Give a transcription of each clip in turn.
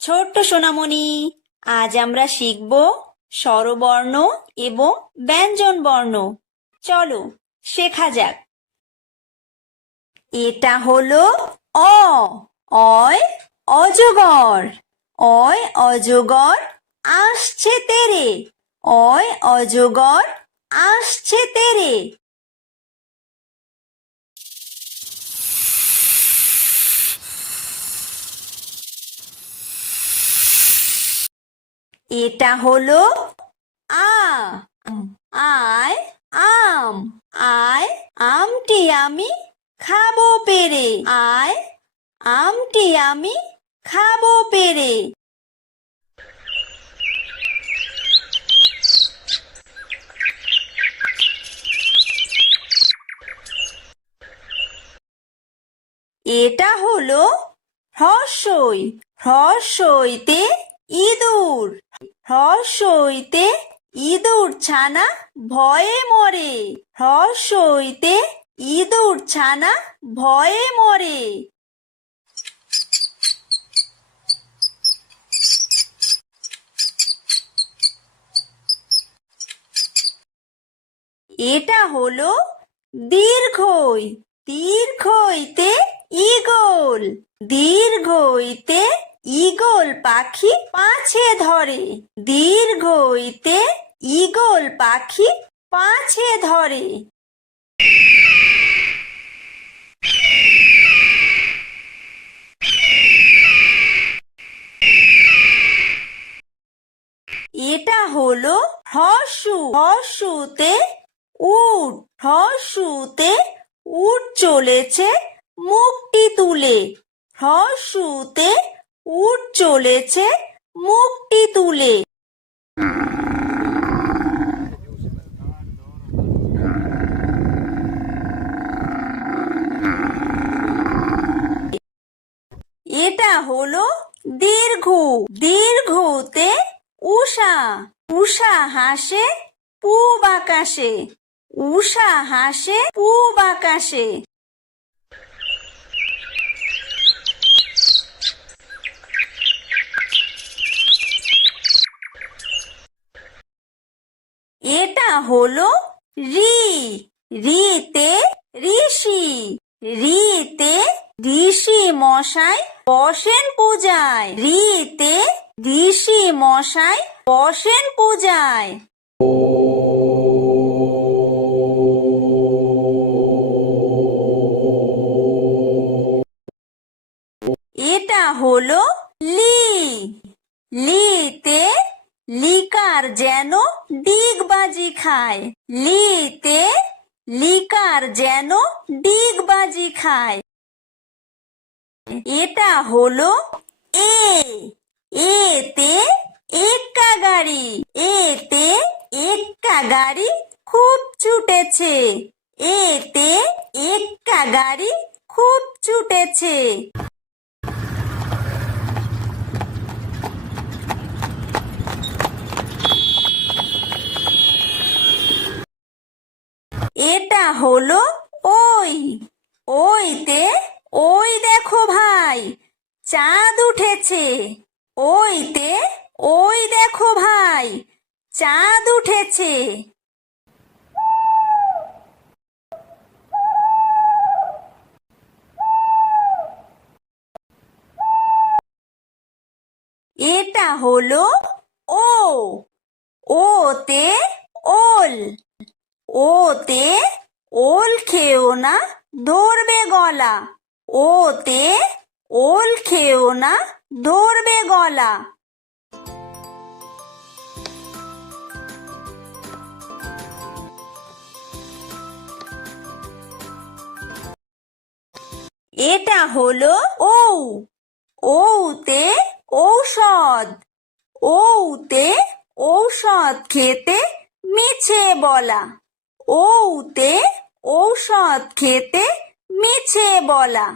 ছোট্ট সোনামণি, আজ আমরা শিখব স্বরবর্ণ এবং ব্যঞ্জন বর্ণ। চলো শেখা যাক। এটা হলো অ। অয় অজগর। অয় অজগর আসছে তেরে। অয় অজগর আসছে তেরে। এটা হলো আ। আয় আম। আয় আমটি আমি খাবো পেরে। আয় আমটি আমি খাবো পেরে। এটা হলো হ্রস্বই। হ্রস্বইতে ইঁদুর। হ্রস্বইতে ইঁদুর ছানা ভয়ে মরে। হ্রস্বইতে ইঁদুর ছানা ভয়ে মরে। এটা হলো দীর্ঘই। দীর্ঘইতে ঈগল। দীর্ঘইতে ঈগল পাখি পাছে ধরে। দীর্ঘইতে ঈগল পাখি পাছে ধরে। এটা হলো হ্রস্ব। হ্রস্বতে উট। হ্রস্বতে উট চলেছে মুখটি তুলে। হ্রস্বতে উট চলেছে মুখটি তুলে। এটা হলো দীর্ঘ। দীর্ঘতে উষা। উষা হাসে পূব আকাশে। উষা হাসে পূব আকাশে। এটা হলো ঋ। ঋতে ঋষি। ঋতে ঋষি মশাই বসেন পূজায়। ঋতে ঋষি মশাই বসেন পূজায়। এটা হলো লি। লিতে লিকার যেন ডিগবাজি খায়। লিতে লিকার যেন ডিগবাজি খায়। এটা হলো এ। এতে এক্কা গাড়ি। এতে এক্কা গাড়ি খুব ছুটেছে। এতে এক্কা গাড়ি খুব ছুটেছে। এটা হলো ওই। ওইতে ওই দেখো ভাই চাঁদ উঠেছে। ওইতে ওই দেখো ভাই চাঁদ উঠেছে। এটা হলো ও। ওতে ওল। ওতে ওল খেও না ধরবে গলা। ওতে ওল খেও না ধরবে গলা। এটা হলো ঔ। ঔতে ঔষধ। ঔতে ঔষধ খেতে মিছে বলা। ঔতে ঔষধ খেতে মিছে বলা।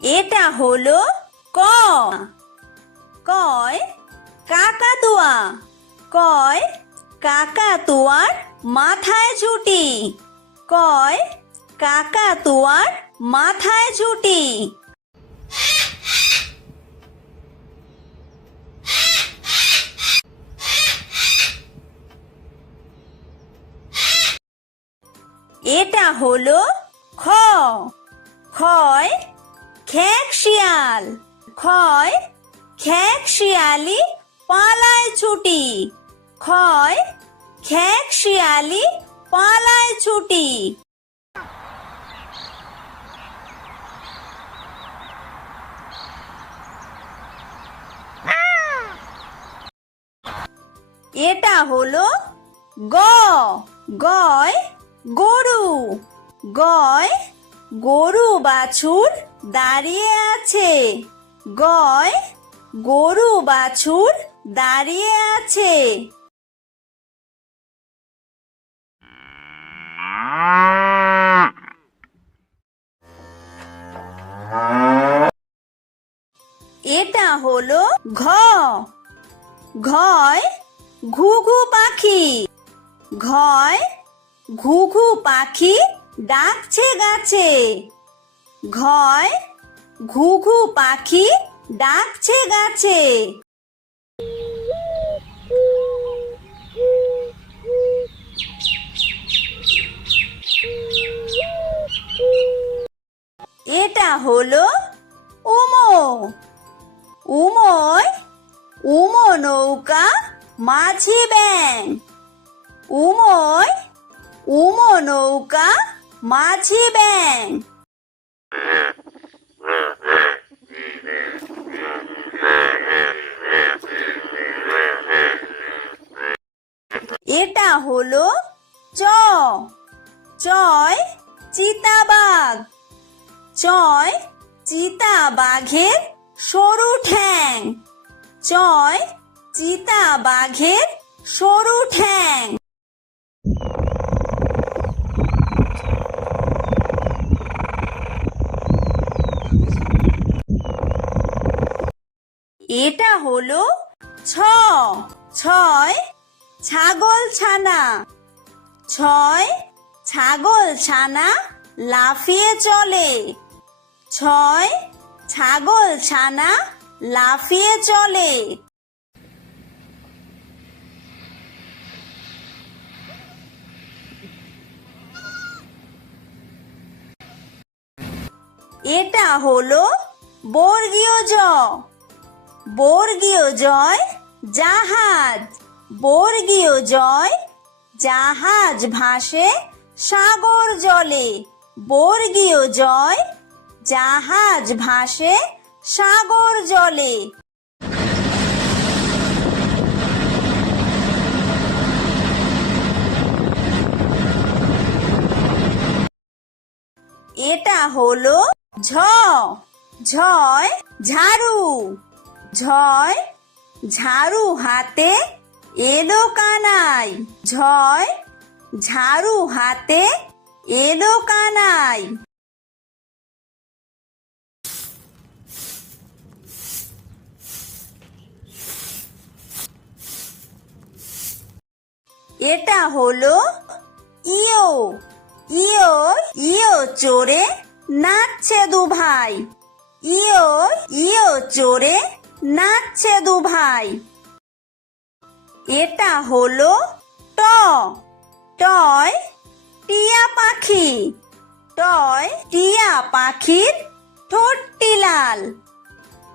এটা হলো ক, কয় কাকাতুয়া, কয় কাকাতুয়ার মাথায় ঝুঁটি, কয় কাকাতুয়ার মাথায় ঝুঁটি। এটা হলো খ, খয় খেক শিয়াল, খয় খেক শিয়ালি পালায় ছুটি, খয় খেক শিয়ালি পালায় ছুটি। এটা হলো গ, গয় গরু, গয় গরু বাছুর দাঁড়িয়ে আছে, গয় গরু বাছুর দাঁড়িয়ে আছে। এটা হলো ঘ, ঘয় ঘুঘু পাখি, ঘয় ঘুঘু পাখি ডাকছে গাছে, ঘয় ঘুঘু পাখি ডাকছে গাছে। এটা হলো উমো, উমোয় উমো নৌকা মাঝি ব্যাং, উমোয় উমো নৌকা মাঝি ব্যাং। এটা হলো চ, চয় চিতাবাঘ, চয় চিতাবাঘের সরু ঠ্যাং, চয় চিতাবাঘের সরু ঠ্যাং। এটা হলো ছ, ছয় ছাগল ছানা, ছয় ছাগল ছানা লাফিয়ে চলে, ছয় ছাগল ছানা লাফিয়ে চলে। এটা হলো বর্গীয় জ, বর্গীয় জয় জাহাজ, বর্গীয় জয় জাহাজ ভাসে সাগর জলে, বর্গীয় জয় জাহাজ ভাসে সাগর জলে। এটা হলো ঝ, ঝয় ঝাড়ু, ঝয় ঝাড়ু হাতে এলো কানাই, ঝয় ঝাড়ু হাতে এলো কানাই। এটা হলো ইয়ো, ইয়ো ইয়ো চড়ে নাচছে দু ভাই, ইয়ো ইয়ো চড়ে নাচছে দু ভাই। এটা হলো ট, টয় টিয়া পাখি, টয় টিয়া পাখির ঠোঁটটি লাল,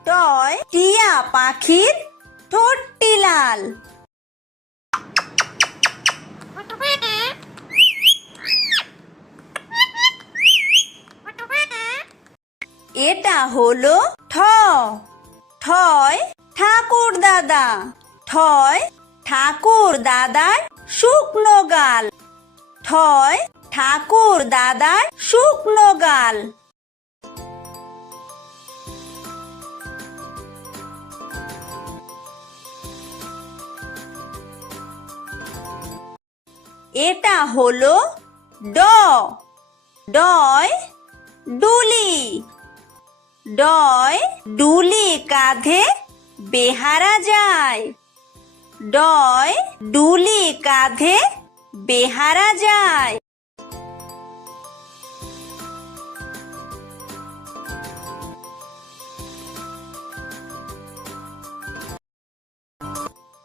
টয় টিয়া পাখির ঠোঁটটি লাল। এটা হলো ঠ, ঠয় ঠাকুর দাদা, ঠয় ঠাকুর দাদার শুকনো গাল, ঠয় ঠাকুর দাদার শুকনো গাল। এটা হলো ড, ডয় ডুলি, ডয় ডুলি কাঁধে বেহারা যায়। ডয় ডুলি কাঁধে বেহারা যায়।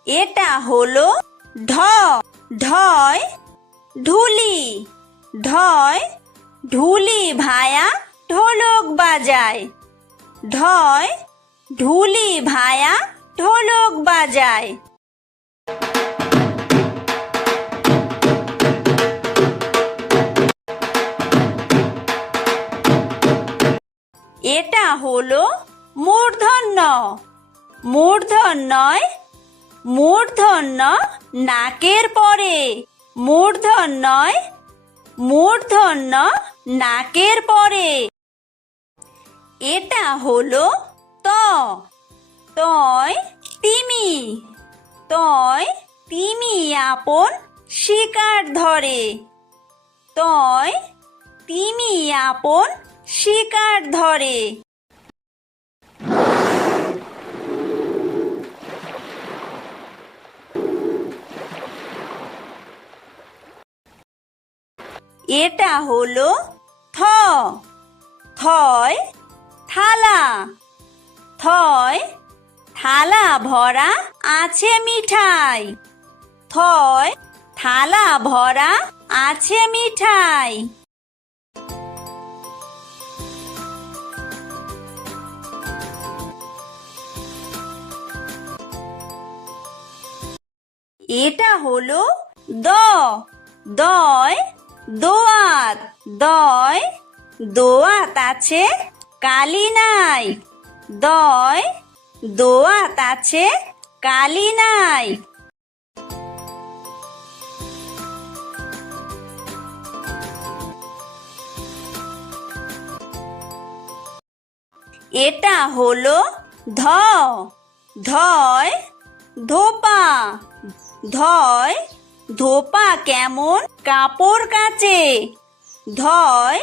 এটা হলো ঢ। ঢয় ঢুলি। ঢয় ঢুলি ভায়া ঢোলক বাজায়। ঢয় ঢুলি ভায়া ঢোলক বাজায়। এটা হলো মূর্ধন্য। মূর্ধন্যয় মূর্ধন্য নাকের পরে। মূর্ধন্যয় মূর্ধন্য নাকের পরে। এটা হলো ত। তয় তিমি। তয় তিমি আপন শিকার ধরে। তয় তিমি আপন শিকার ধরে। এটা হলো থ। থয় থালা। থয় থালা ভরা আছে মিঠাই। থয় থালা ভরা আছে মিঠাই। এটা হলো দ। দয় দোয়াত। দয় দোয়াত আছে কালি নাই। দয় দোয়াত আছে কালি নাই। এটা হলো ধ। ধয় ধোপা। ধয় ধোপা কেমন কাপড় কাচে। ধয়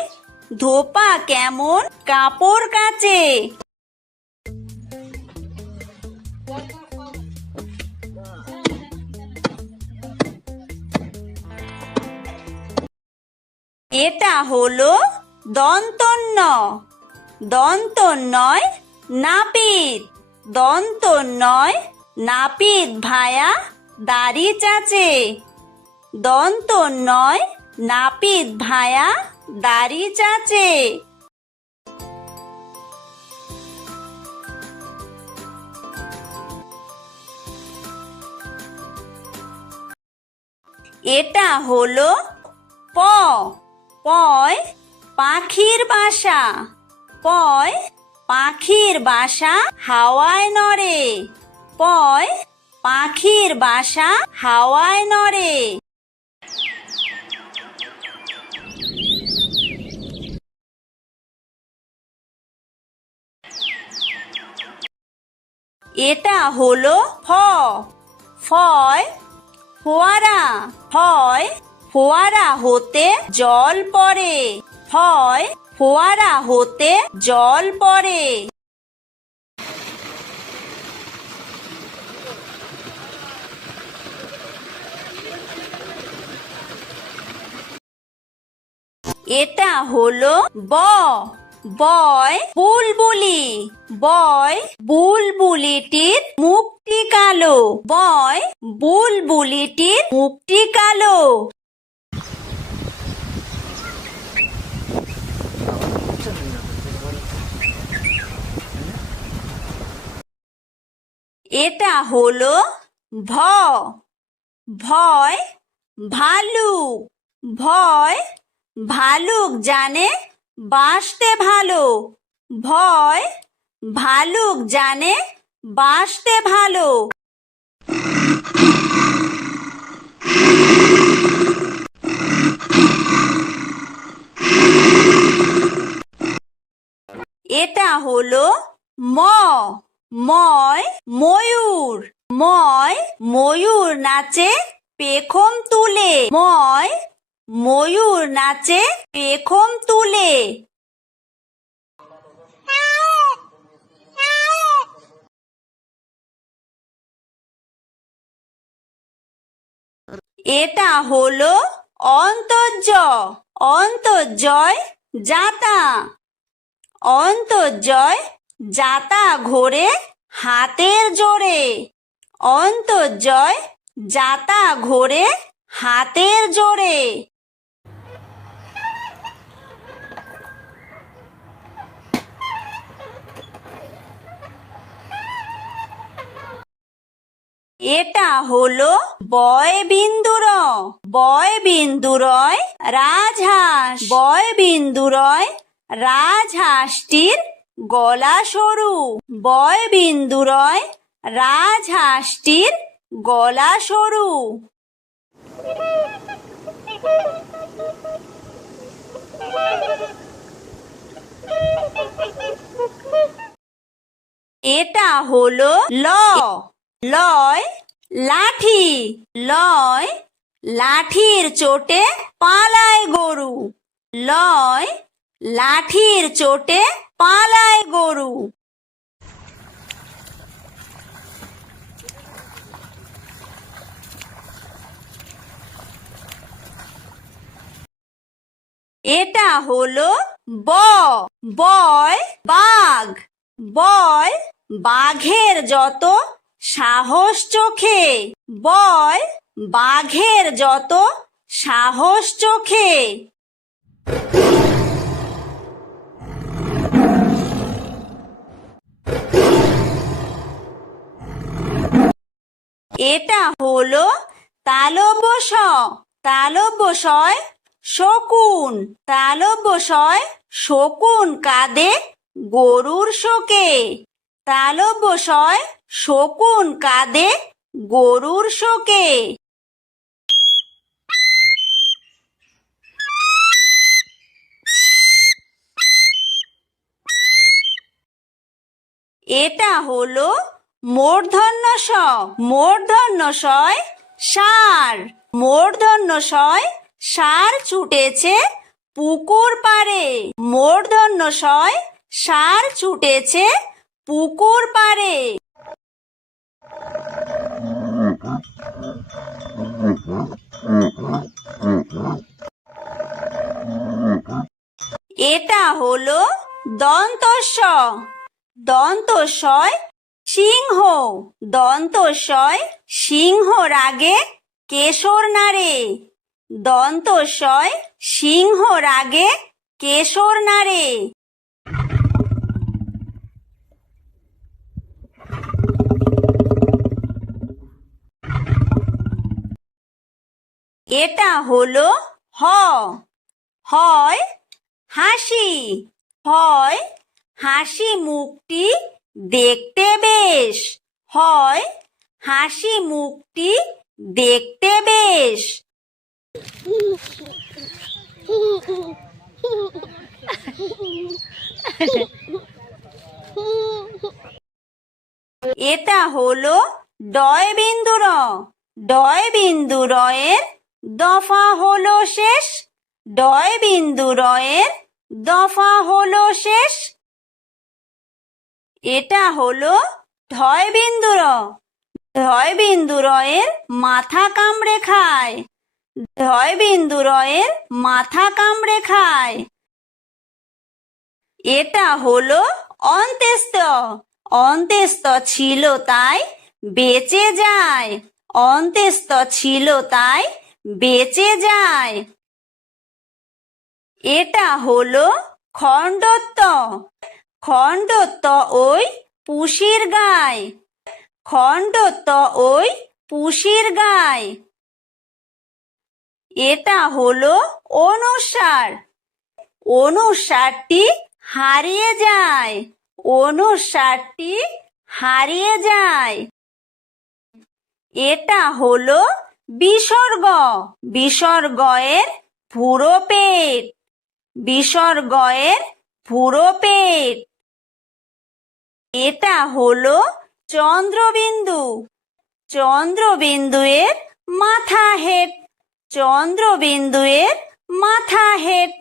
ধোপা কেমন কাপড় কাচে। এটা হলো দন্তন্য। দন্তন্যয় নাপিত। দন্তন্যয় নাপিত ভায়া দাড়ি চাচে। দন্তন্যয় নাপিত ভায়া দাড়ি চাচে। এটা হলো প। পয় পাখির বাসা। পয় পাখির বাসা হাওয়ায় নড়ে। পয় পাখির বাসা হাওয়ায় নড়ে। এটা হলো ফ। ফয় ফোয়ারা। ফয় ফোয়ারা হতে জল পড়ে। ফয় ফোয়ারা হতে জল পড়ে। এটা হলো ব। বয় বুলবুলি। বয় বুলবুলিটির মুখটি কালো। বয় বুলবুলিটির মুখটি কালো। এটা হলো ভ। ভয় ভালুক। ভয় ভালুক জানে বাসতে ভালো। ভয় ভালুক জানে বাসতে ভালো। এটা হলো ম। ময় ময়ূর। ময় ময়ূর নাচে পেখম তুলে। ময় ময়ূর নাচে পেখম তুলে। এটা হলো অন্তর্জ অন্তর্জয় যাতা অন্তর্জয় যাতা ঘোরে হাতের জোরে অন্তর্জয় যাতা ঘোরে হাতের জোরে এটা হলো বয় বিন্দুর বয় বিন্দুরয় রাজহাঁস বয় বিন্দুরয় রাজহাঁসটির গলা সরু বয় বিন্দুরয় রাজহাঁসটির গলা সরু এটা হলো ল লয় লাঠি লয় লাঠির চোটে পালায় গরু লয় লাঠির চোটে পালায় গরু এটা হলো বয় বাঘ বয় বাঘের যত সাহস চোখে বয় বাঘের যত সাহস চোখে এটা হলো তালব্য তালব্যশয় শকুন তালব্যশয় শকুন কাঁদে গরুর শোকে তালব্যশয় শকুন কাঁদে গরুর শোকে এটা হলো মূর্ধন্য ষ মূর্ধন্য শয় ষাঁড় মূর্ধন্য শয় ষাঁড় ছুটেছে পুকুর পাড়ে মূর্ধন্য শয় ষাঁড় ছুটেছে পুকুর পাড়ে এটা হলো দন্তস্ব দন্তস্বয় সিংহ দন্তস্বয় সিংহ রাগে কেশর নাড়ে দন্তস্বয় সিংহ রাগে কেশর নাড়ে এটা হলো হয় হাসি হয় হাসি মুখটি দেখতে বেশ হয় হাসি মুখটি দেখতে বেশ এটা হলো ডয় বিন্দুর ডয় বিন্দুরয়ের দফা হলো শেষ ডয় বিন্দুরয়ের দফা হলো শেষ এটা হলো ঢয় বিন্দুর ঢয় বিন্দুরয়ের মাথা কামড়ে খায় ঢয় বিন্দুরয়ের মাথা কামড়ে খায় এটা হলো অন্ত্যেস্ত অন্ত্যেস্ত ছিল তাই বেঁচে যায় অন্ত্যেস্ত ছিল তাই বেঁচে যায় এটা হলো খণ্ডত্ব খণ্ডত্ব ওই পুষির গায় খণ্ডত্ব ওই পুষির গায় এটা হলো অনুসার অনুসারটি হারিয়ে যায় অনুসারটি হারিয়ে যায় এটা হলো বিসর্গ বিসর্গয়ের পুরো পেট বিসর্গয়ের পুরো পেট এটা হলো চন্দ্রবিন্দু চন্দ্রবিন্দুয়ের মাথা হেট চন্দ্রবিন্দুয়ের মাথা হেট